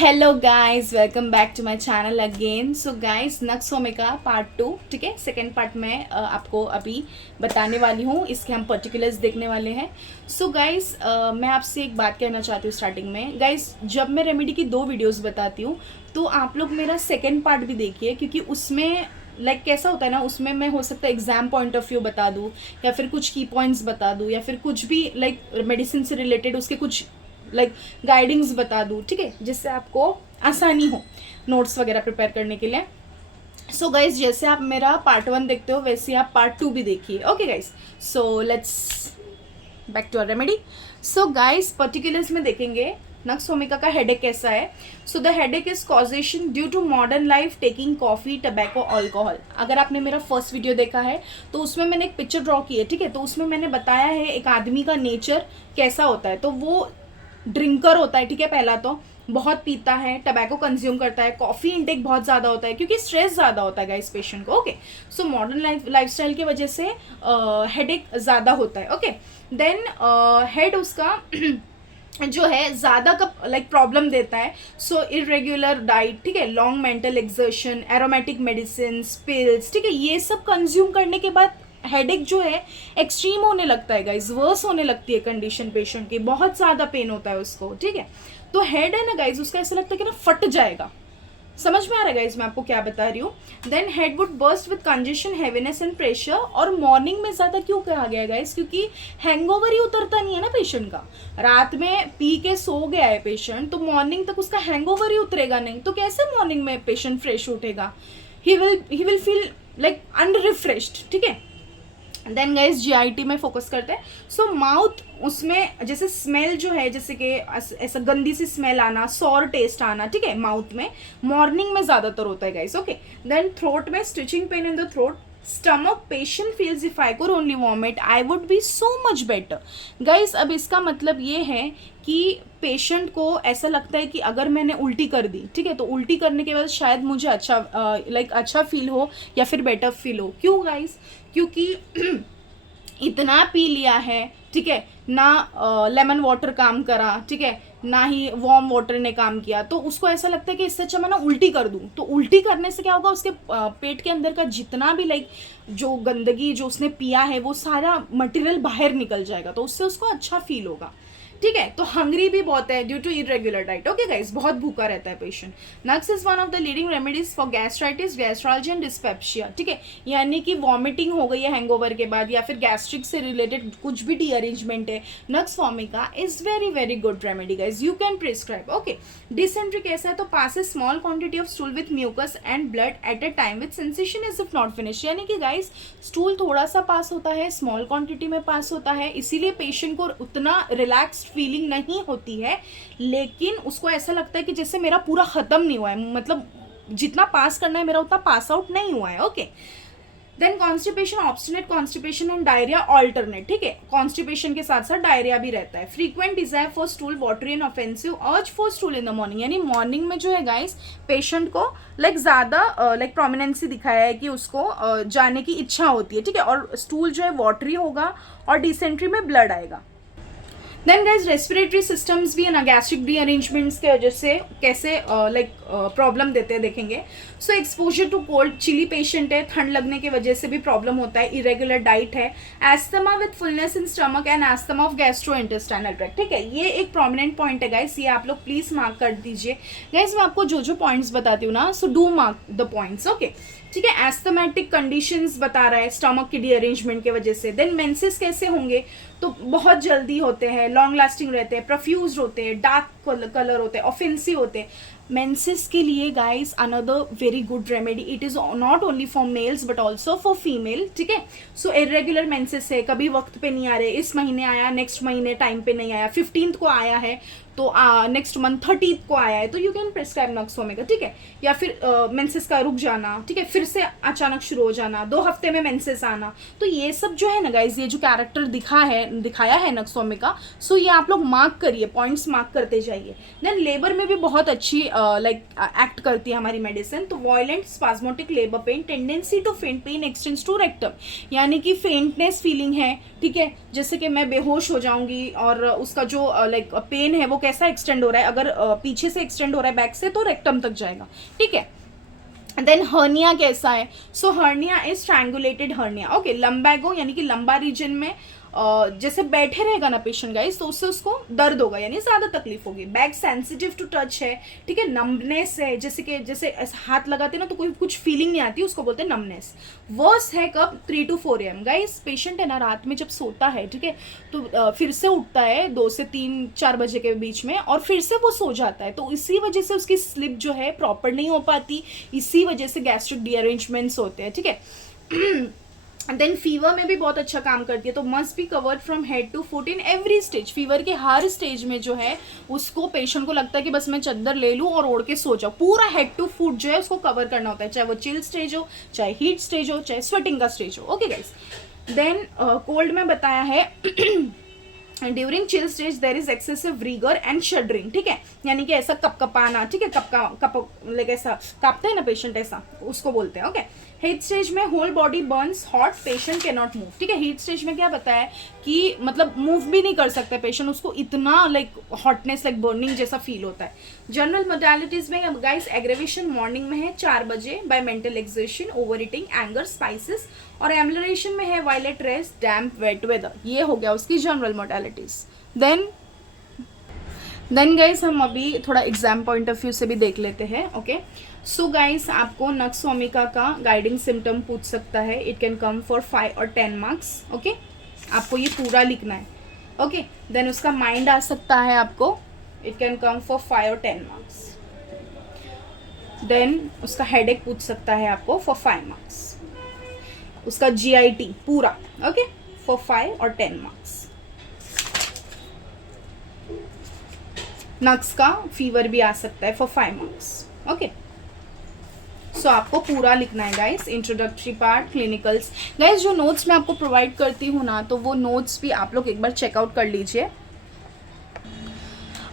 Hello guys, welcome back to my channel again. So guys, nux vomica part 2, ठीक है, second part में आपको अभी बताने वाली हूँ। इसके हम पर्टिकुलर्स देखने वाले हैं। सो गाइस, मैं आपसे एक बात कहना चाहती हूँ स्टार्टिंग में। गाइस, जब मैं रेमेडी की 2 वीडियोस बताती हूँ तो आप लोग मेरा सेकेंड पार्ट भी देखिए, क्योंकि उसमें कैसा होता है ना, उसमें मैं हो सकता है एग्जाम पॉइंट ऑफ व्यू बता दूँ, या फिर कुछ की पॉइंट्स बता दूँ, या फिर कुछ भी मेडिसिन से रिलेटेड उसके कुछ गाइडिंग्स बता दूँ, ठीक है, जिससे आपको आसानी हो नोट्स वगैरह प्रिपेयर करने के लिए। सो गाइज, जैसे आप मेरा पार्ट 1 देखते हो वैसे आप पार्ट 2 भी देखिए। Okay guys, so let's back to our remedy. So guys, particulars में देखेंगे नक्सोमिका का हेडेक कैसा है। So the headache is congestion due to modern life, taking coffee, tobacco, alcohol. अगर आपने मेरा फर्स्ट वीडियो देखा है तो उसमें मैंने एक पिक्चर ड्रॉ की है, ठीक है, तो उसमें मैंने बताया है एक आदमी का नेचर कैसा होता है। तो वो ड्रिंकर होता है, ठीक है, पहला तो बहुत पीता है, टबैको कंज्यूम करता है, कॉफ़ी इंटेक बहुत ज़्यादा होता है क्योंकि स्ट्रेस ज़्यादा होता है गाइस पेशेंट को। ओके, सो मॉडर्न लाइफस्टाइल की वजह से हेडेक ज़्यादा होता है। ओके, देन हेड उसका जो है ज़्यादा का प्रॉब्लम देता है। सो इरेग्युलर डाइट, ठीक है, long mental exertion, aromatic medicine, pills, ठीक है, ये सब कंज्यूम करने के बाद हेडेक जो है एक्सट्रीम होने लगता है गाइज, वर्स होने लगती है कंडीशन पेशेंट की, बहुत ज़्यादा पेन होता है उसको, ठीक है। तो हेड है ना गाइज, उसका ऐसा लगता है कि ना फट जाएगा। समझ में आ रहा है गाइज मैं आपको क्या बता रही हूँ। Then head would burst with congestion, heaviness and pressure. और मॉर्निंग में ज़्यादा क्यों कहा गया है गाइज, क्योंकि हैंगओवर ही उतरता नहीं है ना पेशेंट का। रात में पी के सो गया है पेशेंट, तो मॉर्निंग तक उसका हैंगओवर ही उतरेगा नहीं, तो कैसे मॉर्निंग में पेशेंट फ्रेश उठेगा। ही विल फील लाइक अनरिफ्रेश्ड, ठीक है। देन गाइस, जीआईटी में फोकस करते हैं। सो माउथ, उसमें जैसे स्मेल जो है, जैसे कि ऐसा गंदी सी स्मेल आना, सॉर टेस्ट आना, ठीक है, माउथ में मॉर्निंग में ज़्यादातर होता है गाइस। ओके, देन थ्रोट में stitching pain in the throat, stomach, patient feels if I could only vomit I would be so much better. Guys, अब इसका मतलब ये है कि पेशेंट को ऐसा लगता है कि अगर मैंने उल्टी कर दी, ठीक है, तो उल्टी करने के बाद शायद मुझे अच्छा फील हो या फिर बेटर फील हो। क्यों गाइस, क्योंकि इतना पी लिया है, ठीक है ना, लेमन वाटर काम करा, ठीक है, ना ही वार्म वाटर ने काम किया, तो उसको ऐसा लगता है कि इससे अच्छा मैं ना उल्टी कर दूं। तो उल्टी करने से क्या होगा, उसके पेट के अंदर का जितना भी जो गंदगी जो उसने पिया है वो सारा मटेरियल बाहर निकल जाएगा, तो उससे उसको अच्छा फील होगा, ठीक है। तो हंग्री भी बहुत है due to irregular diet. Okay guys, बहुत भूखा रहता है patient. Nux is one of the leading remedies for gastritis, gastralgia and dyspepsia, ठीक है, यानी कि वॉमिटिंग हो गई है हैंगओवर के बाद, या फिर गैस्ट्रिक से रिलेटेड कुछ भी डी-अरेंजमेंट है, Nux vomica is very very good remedy guys, you can prescribe. Okay, dysentery कैसा है, तो pass a small quantity of stool with mucus and blood at a time with sensation is if not finish, यानी कि guys stool थोड़ा सा पास होता है, small quantity में पास होता है, इसीलिए पेशेंट को उतना रिलैक्स्ड फीलिंग नहीं होती है, लेकिन उसको ऐसा लगता है कि जैसे मेरा पूरा खत्म नहीं हुआ है, मतलब जितना पास करना है मेरा उतना पास आउट नहीं हुआ है। Okay, then constipation, obstinate constipation and diarrhoea alternate, ठीक है, कॉन्स्टिपेशन के साथ साथ डायरिया भी रहता है। Frequent desire for stool, watery and offensive, urge for stool in the morning, यानी मॉर्निंग में जो है गाइस पेशेंट को ज्यादा प्रोमिनेंसी दिखाया है कि उसको जाने की इच्छा होती है, ठीक है, और स्टूल जो है वाटरी होगा और डिसेंट्री में ब्लड आएगा। देन गाइज, रेस्पिरेटरी सिस्टम्स भी है ना, गैस्ट्रिक रीअरेंजमेंट्स के वजह से कैसे प्रॉब्लम देते हैं देखेंगे। So exposure to cold, chilly patient है, ठंड लगने की वजह से भी प्रॉब्लम होता है, इरेगुलर डाइट है, asthma with fullness in stomach and asthma of gastro intestinal tract, ठीक है, ये एक प्रोमिनेंट पॉइंट है गाइस, ये आप लोग प्लीज मार्क कर दीजिए। गाइस, मैं आपको जो जो पॉइंट्स बताती हूँ ना, so do mark the points. Okay, ठीक है, एस्थमेटिक कंडीशंस बता रहा है स्टमक की रीअरेंजमेंट की वजह से। देन मेंसेस कैसे होंगे, तो बहुत जल्दी होते हैं, लॉन्ग लास्टिंग रहते हैं, प्रफ्यूज होते हैं, डार्क कलर होते हैं, ऑफेंसिव होते हैं। मेंसेस के लिए guys another very good remedy, it is not only for mails but also for female, ठीक है। सो इरेग्युलर मेंसेस है, कभी वक्त पे नहीं आ रहे, इस महीने आया, नेक्स्ट महीने टाइम पे नहीं आया, 15th को आया है तो नेक्स्ट मंथ 30th को आया है, तो यू कैन प्रिस्क्राइब नक्सोमिका, ठीक है। या फिर मेंसेस का रुक जाना, ठीक है, फिर से अचानक शुरू हो जाना, 2 हफ्ते में मेंसेस आना, तो ये सब जो है ना गाइज, ये जो कैरेक्टर दिखाया है नक्सोमिका, सो ये आप लोग मार्क करिए, पॉइंट्स मार्क करते जाइए। देन लेबर में भी बहुत अच्छी एक्ट करती है हमारी मेडिसिन। तो violent spasmodic labour pain, tendency to faint, pain extends to rectum, यानी कि फेंटनेस फीलिंग है, ठीक है, जैसे कि मैं बेहोश हो जाऊंगी और उसका जो पेन है वो कैसा एक्सटेंड हो रहा है, अगर पीछे से एक्सटेंड हो रहा है बैक से तो रेक्टम तक जाएगा, ठीक है। देन हर्निया कैसा है, so hernia is strangulated hernia, okay. Lumbago यानी कि लंबा रीजन में जैसे बैठे रहेगा ना पेशेंट गाइस, तो उससे उसको दर्द होगा यानी ज़्यादा तकलीफ होगी। बैक सेंसिटिव टू टच है, ठीक है। नम्बनेस है, जैसे हाथ लगाते हैं ना तो कोई कुछ फीलिंग नहीं आती, उसको बोलते हैं नम्बनेस। वर्स है कब, 3 to 4 AM गाइस। पेशेंट है ना रात में जब सोता है, ठीक है, तो फिर से उठता है 2 से 3-4 बजे के बीच में, और फिर से वो सो जाता है, तो इसी वजह से उसकी स्लिप जो है प्रॉपर नहीं हो पाती, इसी वजह से गैस्ट्रिक डीअरेंजमेंट्स होते हैं, ठीक है। देन फीवर में भी बहुत अच्छा काम करती है, तो must be covered from head to foot in every stage. Fever के हर स्टेज में जो है उसको पेशेंट को लगता है कि बस मैं चादर ले लूँ और ओढ़ के सो जाऊँ, पूरा हेड टू फुट जो है उसको कवर करना होता है, चाहे वो चिल स्टेज हो, चाहे हीट स्टेज हो, चाहे स्वेटिंग का स्टेज हो, ओके गाइस। देन कोल्ड में बताया है during chill stage there is excessive rigger and shuddering, ठीक है, यानी कि ऐसा कपकपाना, ठीक है, कप लाइक ऐसा कांपता है ना पेशेंट, ऐसा उसको बोलते हैं, ओके। हीट स्टेज में whole body burns hot, patient can not move, ठीक है। हीट स्टेज में क्या बताया कि मतलब मूव भी नहीं कर सकता पेशेंट, उसको इतना लाइक हॉटनेस लाइक बर्निंग जैसा फील होता है। जनरल मोडालिटीज में गाइस एग्रेवेशन मॉर्निंग में है 4 बजे by mental exertion, over eating, anger, spices, और एम्बुलेशन में है violet rays, damp, wet weather. ये हो गया उसकी जनरल मोडालिटीज। देन गाइस हम अभी थोड़ा एग्जाम पॉइंट ऑफ व्यू से भी देख लेते हैं, ओके। सो गाइस आपको नक्सोमिका का गाइडिंग सिम्टम पूछ सकता है, इट कैन कम फॉर 5 और 10 मार्क्स, ओके। आपको ये पूरा लिखना है, ओके। देन उसका माइंड आ सकता है आपको, इट कैन कम फॉर 5 और 10 मार्क्स। देन उसका हेडेक पूछ सकता है आपको फॉर 5 मार्क्स। उसका GIT पूरा, ओके, फॉर 5 और 10 मार्क्स। नक्स का फीवर भी आ सकता है फॉर 5 मार्क्स, ओके। सो आपको पूरा लिखना है guys, introductory part, clinicals. Guys जो नोट्स मैं आपको प्रोवाइड करती हूँ ना, तो वो नोट्स भी आप लोग एक बार चेकआउट कर लीजिए,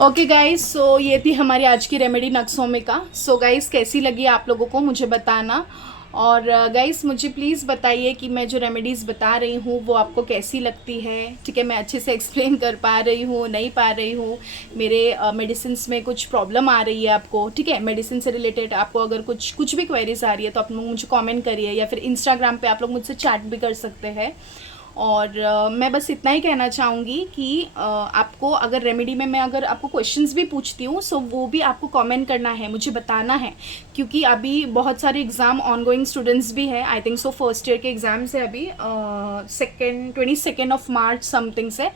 ओके गाइस। सो ये थी हमारी आज की रेमेडी नक्सोमिका। सो गाइस कैसी लगी आप लोगों को मुझे बताना, और गाइस मुझे प्लीज़ बताइए कि मैं जो रेमेडीज़ बता रही हूँ वो आपको कैसी लगती है, ठीक है। मैं अच्छे से एक्सप्लेन कर पा रही हूँ, नहीं पा रही हूँ, मेरे मेडिसिन्स में कुछ प्रॉब्लम आ रही है आपको, ठीक है। मेडिसिन से रिलेटेड आपको अगर कुछ भी क्वेरीज आ रही है तो आप लोग मुझे कमेंट करिए, या फिर इंस्टाग्राम पे आप लोग मुझसे चैट भी कर सकते हैं। और मैं बस इतना ही कहना चाहूँगी कि आपको अगर रेमेडी में मैं अगर आपको क्वेश्चंस भी पूछती हूँ, सो वो भी आपको कमेंट करना है, मुझे बताना है, क्योंकि अभी बहुत सारे एग्ज़ाम ऑनगोइंग स्टूडेंट्स भी हैं। I think so first year के एग्ज़ाम्स है अभी 22 मार्च समथिंग से।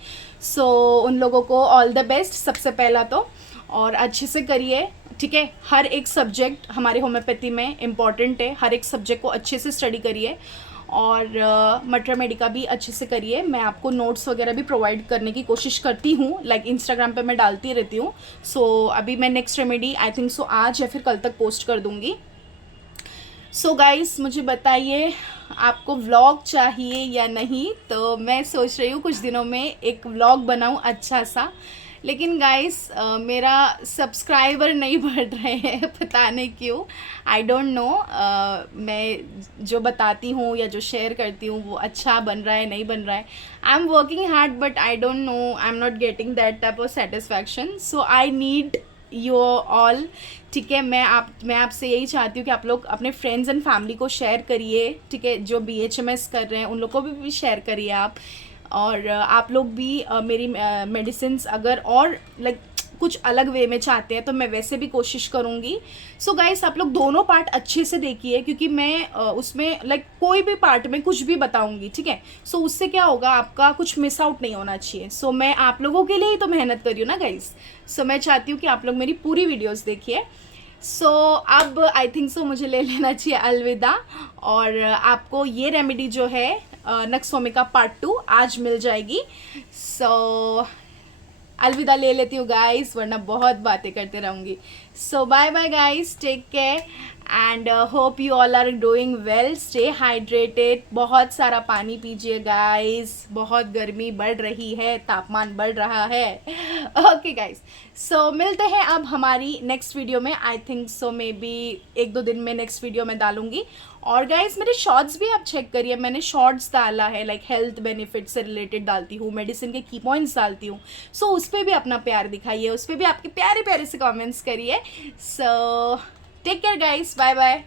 सो उन लोगों को ऑल द बेस्ट सबसे पहला तो, और अच्छे से करिए, ठीक है। हर एक सब्जेक्ट हमारे होम्योपैथी में इम्पॉर्टेंट है, हर एक सब्जेक्ट को अच्छे से स्टडी करिए, और मटर मेडिका भी अच्छे से करिए। मैं आपको नोट्स वगैरह भी प्रोवाइड करने की कोशिश करती हूँ, लाइक इंस्टाग्राम पे मैं डालती रहती हूँ। सो अभी मैं next remedy I think so आज या फिर कल तक पोस्ट कर दूँगी। सो गाइस मुझे बताइए आपको व्लॉग चाहिए या नहीं, तो मैं सोच रही हूँ कुछ दिनों में एक व्लॉग बनाऊँ अच्छा सा, लेकिन गाइस मेरा सब्सक्राइबर नहीं बढ़ रहे हैं, पता नहीं क्यों, आई डोंट नो। मैं जो बताती हूँ या जो शेयर करती हूँ वो अच्छा बन रहा है नहीं बन रहा है। I am working hard but I don't know, I am not getting that type of satisfaction, so I need you all, ठीक है। मैं आपसे यही चाहती हूँ कि आप लोग अपने फ्रेंड्स एंड फैमिली को शेयर करिए, ठीक है। जो BHMS कर रहे हैं उन लोग को भी शेयर करिए आप, और आप लोग भी मेरी मेडिसिन्स अगर और लाइक कुछ अलग वे में चाहते हैं तो मैं वैसे भी कोशिश करूँगी। सो गाइस आप लोग दोनों पार्ट अच्छे से देखिए, क्योंकि मैं उसमें लाइक कोई भी पार्ट में कुछ भी बताऊँगी, ठीक है। सो उससे क्या होगा, आपका कुछ मिस आउट नहीं होना चाहिए। सो मैं आप लोगों के लिए ही तो मेहनत कर रही हूँ ना गाइस। सो मैं चाहती हूँ कि आप लोग मेरी पूरी वीडियोज़ देखिए। सो अब आई थिंक सो मुझे ले लेना चाहिए अलविदा, और आपको ये रेमेडी जो है नक्सोमिका पार्ट 2 आज मिल जाएगी। सो अलविदा ले लेती हूँ गाइस, वरना बहुत बातें करते रहूँगी। So bye bye guys, take care and hope you all are doing well. Stay hydrated, बहुत सारा पानी पीजिए guys, बहुत गर्मी बढ़ रही है, तापमान बढ़ रहा है. Okay guys, so मिलते हैं अब हमारी नेक्स्ट वीडियो में. I think so may be 1-2 दिन में नेक्स्ट वीडियो में डालूंगी. और गाइस मेरे शॉर्ट्स भी आप चेक करिए, मैंने शॉर्ट्स डाला है, लाइक हेल्थ बेनिफिट से रिलेटेड डालती हूँ, मेडिसिन के की पॉइंट्स डालती हूँ. सो उस पर भी अपना प्यार दिखाइए, उस पर भी आपके प्यारे प्यारे से कमेंट्स करिए. So take care guys, bye bye.